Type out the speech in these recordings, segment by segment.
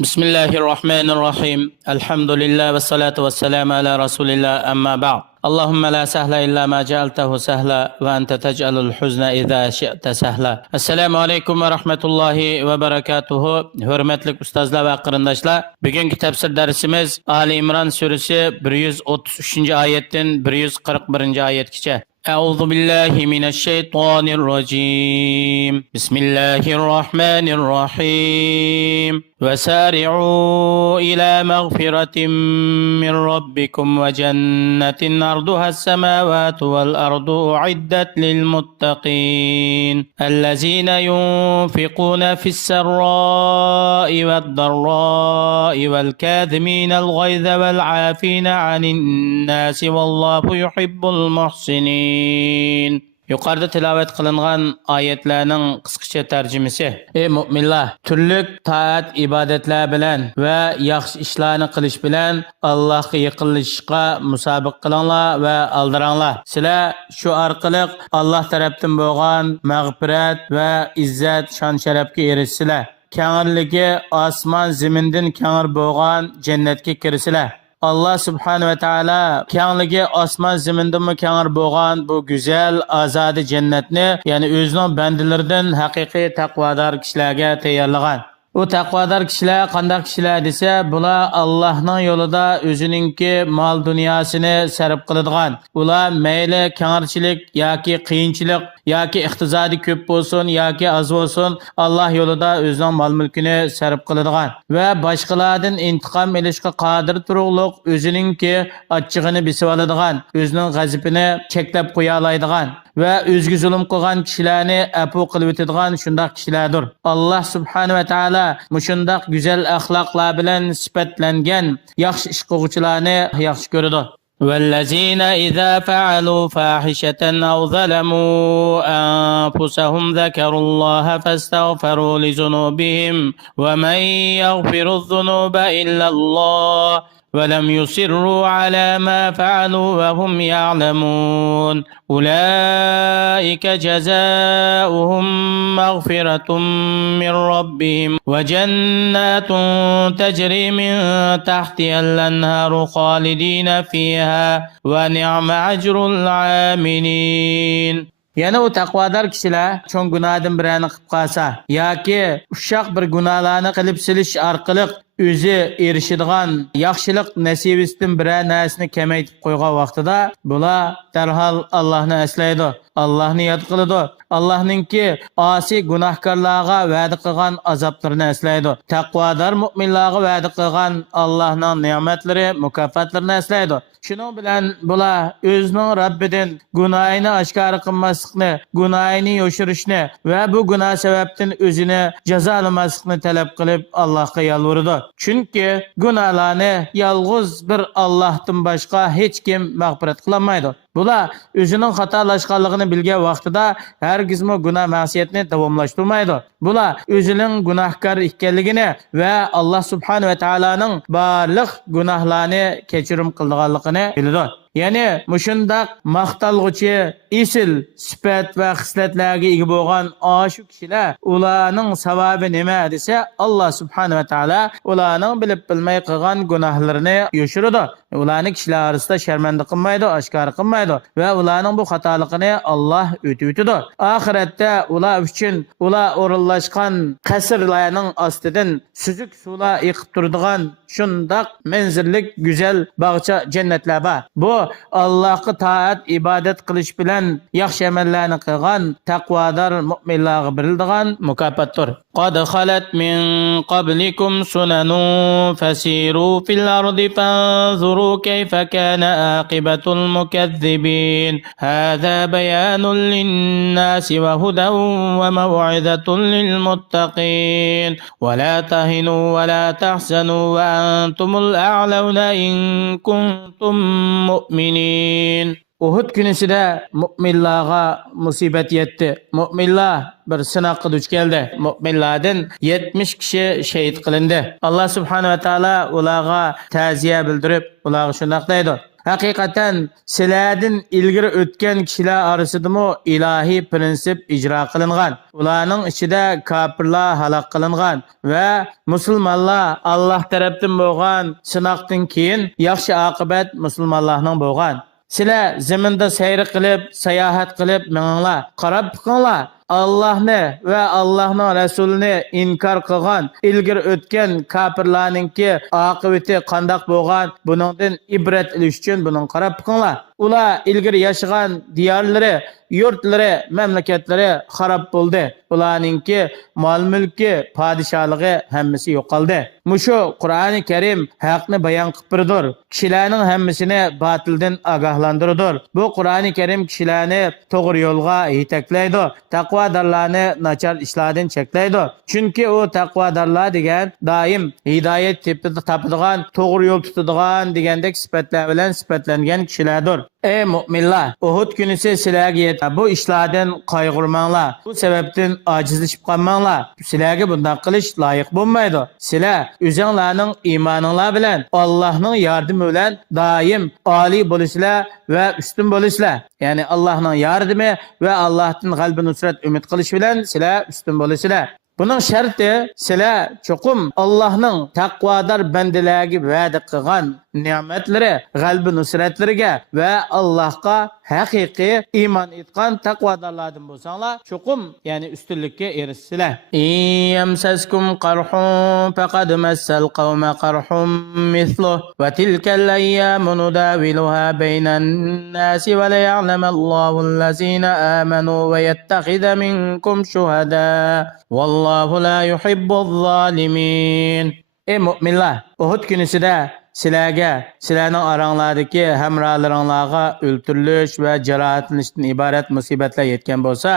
بسم الله الرحمن الرحيم الحمد لله والصلاة والسلام على رسول الله أما بعد اللهم لا سهل إلا ما جعلته سهلا وأنت تجعل الحزن إذا شئت سهلا السلام عليكم ورحمة الله وبركاته hurmatli ustozlar va qarindoshlar bugungi tafsir darsimiz Ali İmran surasi 133 oyatdan 141 oyatgacha أعوذ بالله من الشيطان الرجيم بسم الله الرحمن الرحيم وسارعوا إلى مغفرة من ربكم وجنة عرضها السماوات والأرض أعدت للمتقين الذين ينفقون في السراء والضراء والكاظمين الغيظ والعافين عن الناس والله يحب المحسنين. Yuqorida tilovat qilingan oyatlarning qisqacha tarjimasi. Ey mu'minlar, turli taat ibodatlar bilan va yaxshi ishlarni qilish bilan Allohga yaqinlashishga musobaqa qilinglar va aldiranglar. Sizlar shu orqali Alloh tarafdan bo'lgan mag'firat va izzat, shon sharafga erishsizlar. Kengirligi osmon zamindan kengir bo'lgan jannatga kirsizlar. Allah subhanahu wa ta'ala kengligi osmon zamindan kengir bo'lgan bu go'zal azodi jannatni, ya'ni o'zining bandalaridan haqiqiy taqvodor kishilarga tayyorlagan. U taqvodor kishilar qanday kishilar desa, bular Allohning yo'lida o'zininki mol dunyosini sarf qiladigan. Ular mayli kengirchilik yoki qiyinchilik yoki iqtisodiy ko'p bo'lsin yoki oz bo'lsin, Alloh yo'lida o'zining mol-mulkini sarf qiladigan va boshqalardan intiqom olishga qodir turug'liq o'zininki achchig'ini besib oladigan, o'zining g'azabini cheklab qo'ya oladigan va o'zga zulm qilgan kishilarni afu qilib o'tadigan shunday kishilardir. Alloh subhanahu va taolo mushundaq go'zal axloqlar bilan sifatlangan yaxshi ish qiluvchilarni yaxshi ko'radi. والذين إذا فعلوا فاحشة أو ظلموا أنفسهم ذكروا الله فاستغفروا لذنوبهم ومن يغفر الذنوب إلا الله ولم يصروا على ما فعلوا وهم يعلمون أولئك جزاؤهم مغفرة من ربهم وجنات تجري من تحتها الأنهار خالدين فيها ونعم أجر العاملين. Yana o taqvodor kishilar cho'ng gunohdan birini qilib qolsa yoki ushoq bir gunohlarni qilib silish orqali o'zi erishadigan yaxshilik nasibasidan biror narsani kamaytib qo'ygan vaqtida bular darhol Allohni eslaydi, Allohni yod qiladi, Allohninki osiy gunohkorlarga va'da qilgan azoblarini eslaydi, taqvodor mu'minlarga va'da qilgan Allohning ne'matlari, mukofotlarini eslaydi. Shuning bilan bular o'zining Robbidan gunohini oshkor qilmaslikni, gunohini yo'shirishni va bu gunoh sababdan o'zini jazolamaslikni talab qilib Allohga yolvoradi. Chunki gunohlarni yolg'iz bir Allohdan boshqa hech kim mag'firat qilolmaydi. Bular o'zining xatolashganligini bilgan vaqtida hargizmi gunoh ma'siyatni davomlashtirmaydi. Bular o'zining gunohkor ekanligini va Alloh subhanahu va taoloning barliq gunohlarni kechirim qilganligini biladi. Ya'ni mushundaq maqtalg'uchi isil sifat va xislatlarga ega bo'lgan oshu kishilar ularning savobi nima desa, Alloh subhanahu va taolo ularning bilib bilmay qilgan gunohlarini yo'shiradi. Ularni kishilar orasida sharmanda qilmaydi, oshkor qilmaydi va ularning bu xatoligini Alloh o'tib o'tadi. Oxiratda ular uchun ular o'rinlashgan qasrlarning ostidan suzuk suvlar eqib turadigan shundaq manzillik go'zal bog'cha jannatlar bor. Bu Allohga taat ibodat qilish bilan yaxshi amallarni qilgan taqvodor mu'minlarga beriladigan mukofotdir. Qad khalat min qablikum sunanun fasiru fil ardi fanzuru kayfa kana aqibatul mukazzibin. Hadha bayanun lin-nasi wa hudan wa maw'izatun lil-muttaqin. Wa la tahinu wa la tahzanu wa antumul a'launa in kuntum mu'minin. Uhud kunisida mu'minlarga musibat yetdi. Mu'minlar bir sinoqqa duch keldi. Mu'minlardan 70 kishi shahid qilindi. Alloh subhanahu va taolo ularga ta'ziya bildirib, ularga shunday deydi: haqiqatan sizlardan ilgari o'tgan kishilar orasidami ilahiy prinsip ijro qilingan. Ularning ichida kofirlar halok qilingan va musulmonlar Alloh tarafdan bo'lgan sinoqdan keyin yaxshi oqibat musulmonlarning bo'lgan. Sizlar zaminda sayr qilib, sayohat qilib menginglar, qarab biqinglar. Allah'ni ve Allah'ın Resulüni inkar qilgan, ilgir o'tgan kafirlarninki aqibati qandaq bo'lgan, buningdan ibrat olish uchun buning qarab biqinglar. Ular ilgir yashagan diyorlari, yurtlari, mamlakatlari xarob bo'ldi. Ularninki mol-mulki, podshohligi hammasi yo'qoldi. Mushu Qur'oni Karim haqni bayon qilib turdir. Kishilarning hammasini batildan ogohlantirdir. Bu Qur'oni Karim kishilarni to'g'ri yo'lga yetaklaydi. Taqvodorlarni nachar ishlardan cheklaydi. Chunki u taqvodorlar degan doim hidoyat topadigan, to'g'ri yo'l tutadigan degandek sifatlar bilan sifatlangan kishilardir. Ey mu'minlar, Uhud kunisi sizlarga yetdi. Bu ishlardan qayg'urmanglar. Bu sababdan ojizlashib qolmanglar. Sizlarga bunday qilish loyiq bo'lmaydi. Sizlar o'zingizlarning iymoninglar bilan Allohning yordami bilan doim oliy bo'lisizlar va ustun bo'lisizlar. Ya'ni Allohning yordami va Allohdan g'alaba nusrat umid qilish bilan sizlar ustun bo'lisizlar. Bunun şartı sizlar çoqum Allohning taqvodor bandalarga va'da qilgan ne'matlari, g'alaba nusratlariga va Allohga haqiqiy iymon etgan taqvodorlardan bo'lsanglar, çoqum ya'ni ustunlikka erishsizlar. Yamsaskum qarhun faqad massal qawma qarhun mithluh va tilkal ayyamu nudawiluha baynan nasi va la ya'lamallohu allazina amanu va yattakhidha minkum shuhada. Vallahu la yuhibbuz zalimin. Ey mu'minlar, Uhud kunisida sizlarning oranglardagi hamrohlaringlarga o'ltirilish va jarohatlanishdan iborat musibatlar yetgan bo'lsa,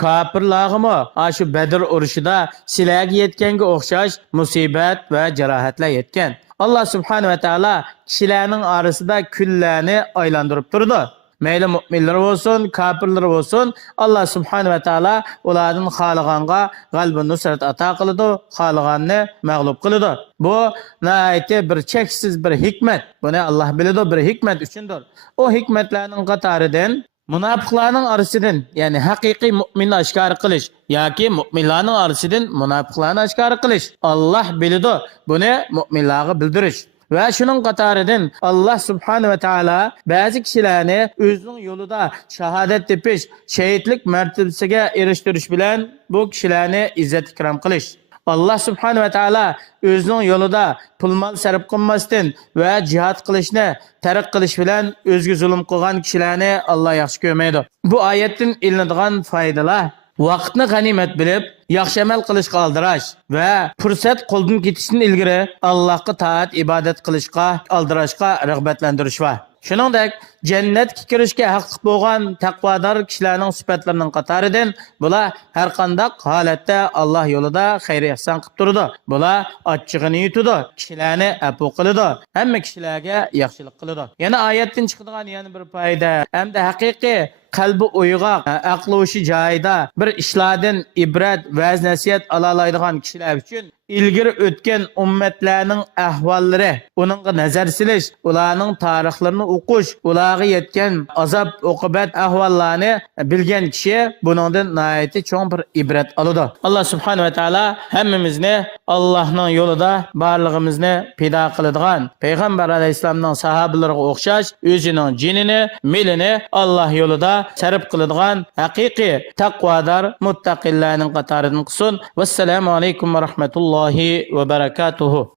kofirlarga shu Badr urushida sizlarga yetganga o'xshash musibat va jarohatlar yetgan. Alloh subhanahu va taolo kishilarning orasida kunlarni aylantirib turdi. Mayli mu'minlar olsun, kafirlar olsun, Allah subhanahu ve taala ulardan xalığanga g'alaba nusrat ato qiladi, xalığanni mag'lub qiladi. Bu nayati bir cheksiz bir hikmat. Buni Allah biladi, bir hikmat uchundir. O hikmatlarning qatoridan munofiqlarning orasidan, ya'ni haqiqiy mu'minni oshkor qilish yoki mu'minlarning orasidan munofiqlarni oshkor qilish. Allah biladi, buni mu'minlarga bildirish. Ve şunun qatoridan Allah subhanahu ve taala bazı kishilarni o'zining yo'lida shahodat tepish, shahidlik martabasiga erishtirish bilan bu kishilarni izzat ikrom qilish. Allah subhanahu ve taala o'zining yo'lida pul mol sarf qilmasdan va jihad qilishni tark qilish bilan o'ziga zulm qilgan kishilarni Allah yaxshi ko'rmaydi. Bu oyatdan ilinadigan foydalar: vaqtni g'animat bilib, yaxshi amal qilishga aldirash va fursat qo'ldan ketishdan ilgari Allohga taat ibodat qilishga aldirashga rag'batlantirish va shuningdek jannatga kirishga haqli bo'lgan taqvodor kishilarning sifatlarining qatoridan bular har qanday holatda Alloh yo'lida xayr ihson qilib turdi. Bular ochchig'ini yutadi, kishilarni afu qiladi, hamma kishilarga yaxshilik qiladi. Yana oyatdan chiqadigan yana bir foyda hamda haqiqiy qalbi uyg'oq, aqli o'shi joyida bir ishlardan ibrat, va'z nasihat olaydigan kishilar uchun ilgari o'tgan ummatlarning ahvollari, uningga nazar silish, ularning tarixlarini o'qish, ularga yetgan azob, oqibat ahvollarni bilgan kishi buningdan nihoyatda cho'ng bir ibrat oladi. Alloh subhanahu va taolo hammamizni Allohning yo'lida barlig'imizni pido qiladigan payg'ambar alayhisolamning sahobalariga o'xshash o'zining jinini, milini Alloh yo'lida sarf qiladigan haqiqiy taqvodor muttaqillarning qatoridan qilsin. Vassalomu alaykum va rahmatullohi va barakatuh.